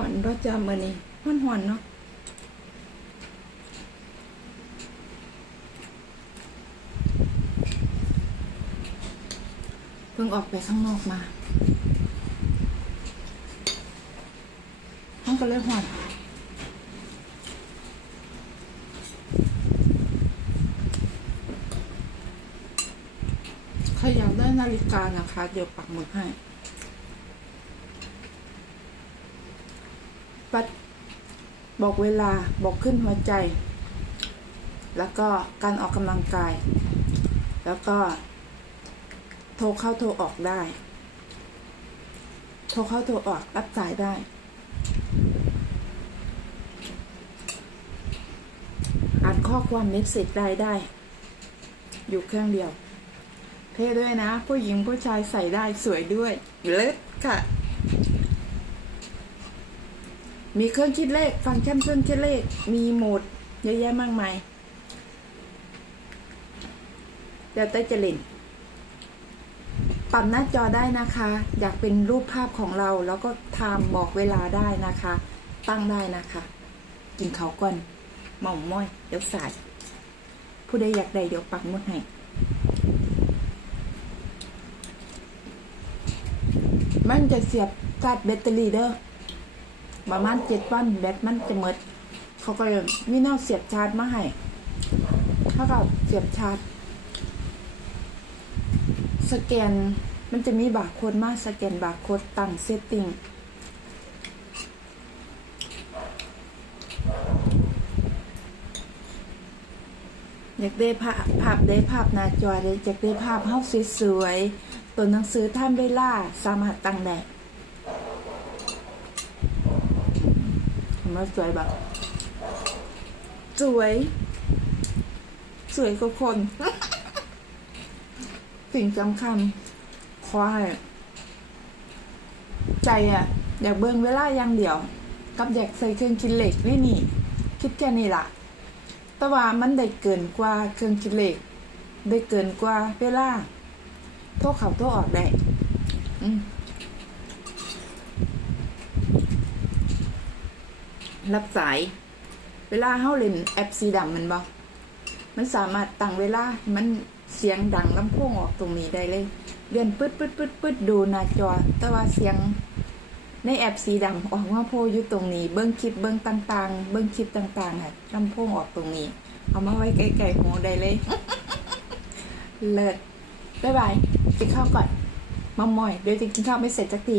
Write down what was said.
อนก็จะมือนี้ห่อนหอนเนาะเพิ่งออกไปข้างนอกมาห้องก็เลยหอนใครอยากได้นาฬิกานะคะ เดี๋ยวปักหมุดให้ ปัดบอกเวลาบอกขึ้นหัวใจ แล้วก็การออกกำลังกาย แล้วก็ โทรเข้าโทรออกได้ โทรเข้าโทรออกรับสายได้ อ่านข้อความเม็ดเสร็จได้ได้ อยู่เครื่องเดียว เท่ด้วยนะ ผู้หญิงผู้ชายใส่ได้สวยด้วยเลิศค่ะ มีเครื่องคิดเลข ฟังก์ชันเครื่องคิดเลข มีโหมดเยอะแยะมากมายเดี๋ยวเต้จะเล่นปรับหน้าจอได้นะคะ อยากเป็นรูปภาพของเรา แล้วก็ไทม์บอกเวลาได้นะคะ ตั้งได้นะคะ กินเขาก่อนหม่อมม้อย เดี๋ยวสาย ผู้ใดอยากได้เดี๋ยวปักหมดให้มันจะเสียบชาร์จแบตเตอรี่เด้อ ประมาณเจ็ดวันแบตมันจะหมดเขาก็มีแนวเสียบชาร์จมาให้ถ้าเราเสียบชาร์จ สแกนมันจะมีบาร์โค้ดมาสแกนบาร์โค้ดตั้งเซตติ้งอยากได้ภาพภาพได้ภาพหน้าจอเลยอยากได้ภาพเฮาสวยๆตัวหนังสือท่านเวลาสามารถตั้งได้เห็นไห มาสวยแบบสวย สวยกว่าคน สิ่งสำคัญขอให้ใจอะ อยากเบิ่งเวลาอย่างเดียว กับอยากใส่เครื่องคิดเลขนี่นี่ คิดแค่นี้ล่ะ แต่ว่ามันได้เกินกว่าเครื่องคิดเลขได้เกินกว่าเวลาโทรเขาโทรออกได้ อืม รับสาย เวลาเฮาเล่นแอปสีดำมันบ่มันสามารถตั้งเวลา มันเสียงดังลำโพงออกตรงนี้ได้เลย เลื่อนปึ๊ดปึ๊ดปึ๊ดปึ๊ดดูหน้าจอ แต่ว่าเสียงในแอปสีดำออกมาโพอยู่ตรงนี้ เบิ้งคลิปเบิ้งต่างๆ เบิ้งคลิปต่างๆค่ะลำโพงออกตรงนี้ เอามาไว้ใกล้ๆหูได้เลย เลิศบ๊ายบายกินข้าวก่อนมามอย เดี๋ยวจะกินข้าวไม่เสร็จสักที